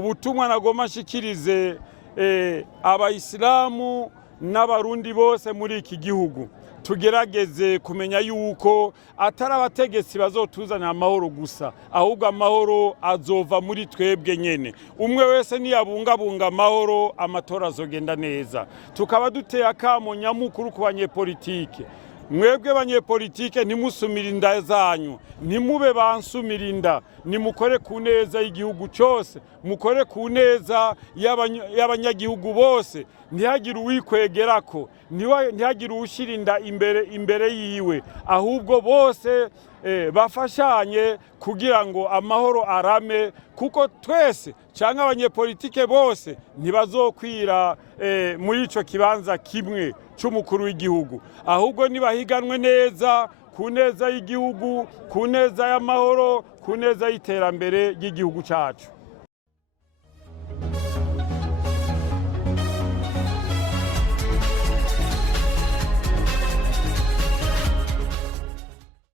ubutumwa nagomba nshikirize abayisilamu n'abarundi bose muri iki gihugu, tugerageze kumenya yuko atari abategetsi bazotuzanira amahoro gusa, ahubwo amahoro azova muri twebwe nyene. Umwe wese niyabungabunga amahoro, amatora azogenda neza. Tukaba duteye akamo nyamukuru ku banyepolitike. Mwebwe banyepolitike ntimusumire inda zanyu, ntimube bansumira inda, nimukore ku neza y'igihugu cyose, mukore ku neza y'abanyagihugu bose, ntihagire uwikwegerako, ntihagire uwushira inda imbere yiwe, ahubwo bose bafashanye kugira ngo amahoro arame, kuko twese canke abanyepolitike bose ntibazokwira muri ico kibanza kimwe c'umukuru w'igihugu, ahubwo nibahiganwe neza ku neza y'igihugu, ku neza y'amahoro, ku neza y'iterambere ry'igihugu cacu.